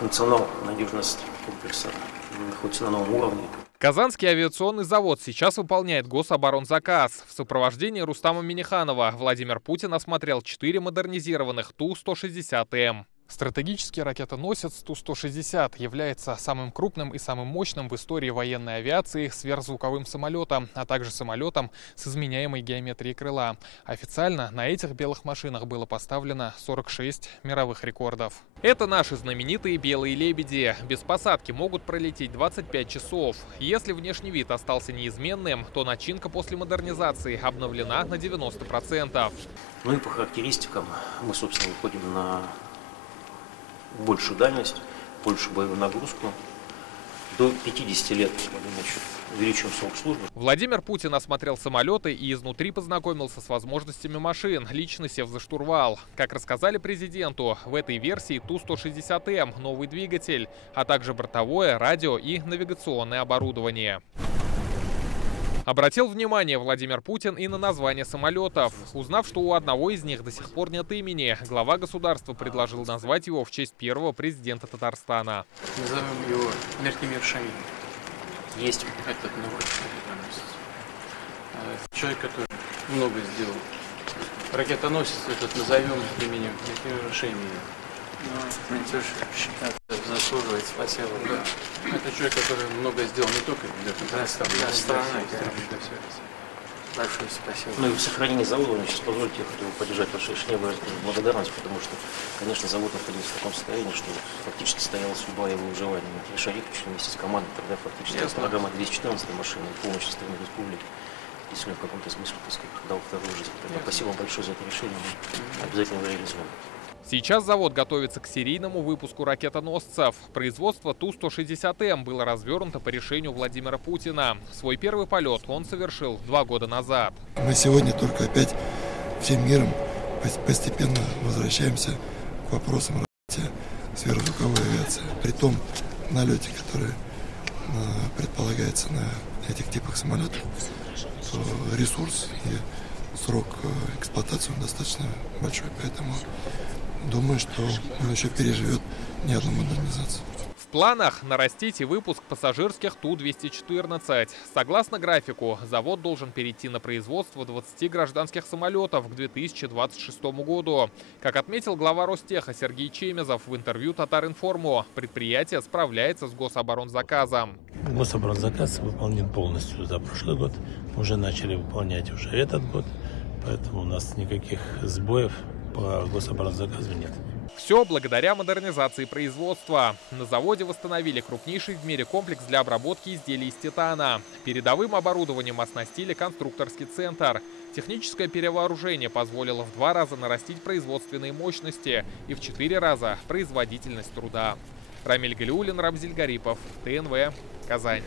Функционал, надежность комплекса находится на новом уровне. Казанский авиационный завод сейчас выполняет гособоронзаказ. В сопровождении Рустама Минниханова Владимир Путин осмотрел 4 модернизированных Ту-160М. Стратегический ракетоносец Ту-160 является самым крупным и самым мощным в истории военной авиации сверхзвуковым самолетом, а также самолетом с изменяемой геометрией крыла. Официально на этих белых машинах было поставлено 46 мировых рекордов. Это наши знаменитые белые лебеди. Без посадки могут пролететь 25 часов. Если внешний вид остался неизменным, то начинка после модернизации обновлена на 90%. Ну и по характеристикам мы, собственно, выходим на большую дальность, большую боевую нагрузку. До 50 лет увеличиваем срок службы. Владимир Путин осмотрел самолеты и изнутри познакомился с возможностями машин, лично сев за штурвал. Как рассказали президенту, в этой версии Ту-160М новый двигатель, а также бортовое, радио и навигационное оборудование. Обратил внимание Владимир Путин и на название самолетов. Узнав, что у одного из них до сих пор нет имени, глава государства предложил назвать его в честь первого президента Татарстана. Назовем его Мертимир Шамиль. Есть Этот новый человек, который много сделал. Ракетоносец этот назовем именем Мертимира Шамиля. Ну, это заслуживает спасибо. Да. Это человек, который много сделал не только для страны, Большое спасибо. Ну и в сохранении завода, сейчас позвольте, я хотел поддержать вашу благодарность, потому что, конечно, завод находился в таком состоянии, что фактически стояла судьба его выживания. Мы решали вместе с командой, тогда фактически программа 214 машины, помощь стране республики. Если в каком-то смысле, так сказать, дал вторую жизнь. Спасибо вам большое за это решение, мы обязательно его реализуем. Сейчас завод готовится к серийному выпуску ракетоносцев. Производство Ту-160М было развернуто по решению Владимира Путина. Свой первый полет он совершил 2 года назад. Мы сегодня только опять всем миром постепенно возвращаемся к вопросам развития сверхзвуковой авиации. При том налете, который предполагается на этих типах самолетов, то ресурс и срок эксплуатации достаточно большой, поэтому думаю, что он еще переживет не одну модернизацию. В планах нарастить и выпуск пассажирских Ту-214. Согласно графику, завод должен перейти на производство 20 гражданских самолетов к 2026 году. Как отметил глава Ростеха Сергей Чемезов в интервью Татар-Информу, предприятие справляется с гособоронзаказом. Гособоронзаказ выполнен полностью за прошлый год. Уже начали выполнять уже этот год. Поэтому у нас никаких сбоев по гособоронзаказу нет. Все благодаря модернизации производства. На заводе восстановили крупнейший в мире комплекс для обработки изделий из титана. Передовым оборудованием оснастили конструкторский центр. Техническое перевооружение позволило в 2 раза нарастить производственные мощности и в 4 раза производительность труда. Рамиль Галиуллин, Рамзиль Гарипов, ТНВ, Казань.